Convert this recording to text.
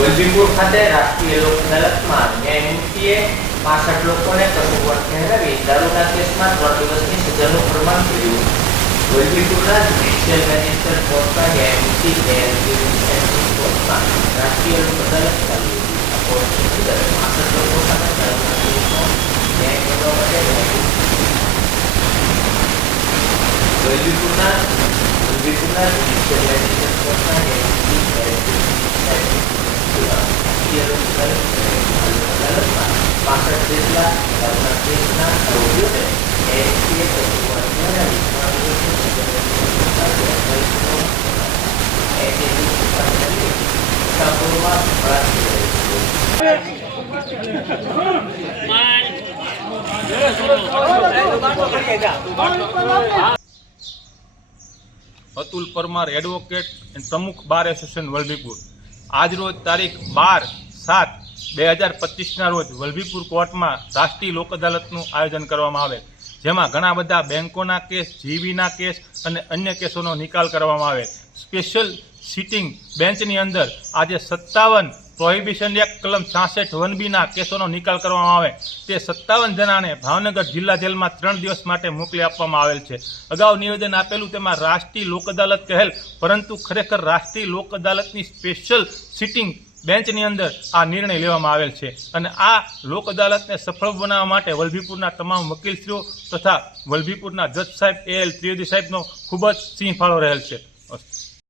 વલભીપુર ખાતે રાષ્ટ્રીય લોક અદાલતમાં ન્યાયમૂર્તિએ 65 લોકોને કસૂરવાર ઠેરવી દારૂના કેસમાં 3 દિવસની સજાનું ફરમાન કર્યું. વલભીપુરના જ્યુડિશિયલ મેજિસ્ટ્રેટ કોર્ટના ન્યાયમૂર્તિ કોર્ટમાં રાષ્ટ્રીય લોક અદાલત ચાલી હતી. આ કોર્ટની અંદર 65 લોકો સામે દારૂના કેસનો ન્યાય કરવા માટે વલભીપુરના જ્યુડિશિયલ મેજિસ્ટ્રેટ કોર્ટના ન્યાયમૂર્તિ અદાલતમાં 65 જેટલા દારૂના કેસના આરોપીઓને ન્યાયમૂર્તિએ કસૂરવાર ઠેરવી 3 અતુલ પરમાર એડવોકેટ એન્ડ પ્રમુખ બાર એસોસિએશન વલભીપુર. આજ રોજ તારીખ 12/7/2025 રોજ વલભીપુર કોર્ટમાં રાષ્ટ્રીય લોક અદાલતનું આયોજન કરવામાં આવેલ, જેમાં ઘણા બધા બેંકોના કેસ, જીવીના કેસ અને અન્ય કેસોનો નિકાલ કરવામાં આવે. સ્પેશિયલ સિટિંગ બેન્ચની અંદર આજે 57 પ્રોહિબિશન એક્ટ કલમ 66(1)ના કેસોનો નિકાલ કરવામાં આવે. તે 57 જણાને ભાવનગર જિલ્લા જેલમાં 3 દિવસ માટે મોકલી આપવામાં આવેલ છે. અગાઉ નિવેદન આપેલું તેમાં રાષ્ટ્રીય લોક અદાલત કહેલ, પરંતુ ખરેખર રાષ્ટ્રીય લોક અદાલતની સ્પેશિયલ સિટિંગ બેન્ચની અંદર આ નિર્ણય લેવામાં આવેલ છે. અને આ લોક અદાલતને સફળ બનાવવા માટે વલભીપુરના તમામ વકીલશ્રીઓ તથા વલભીપુરના જજ સાહેબ AL ત્રિવેદી સાહેબનો ખૂબ જ સિંહ ફાળો રહેલ છે.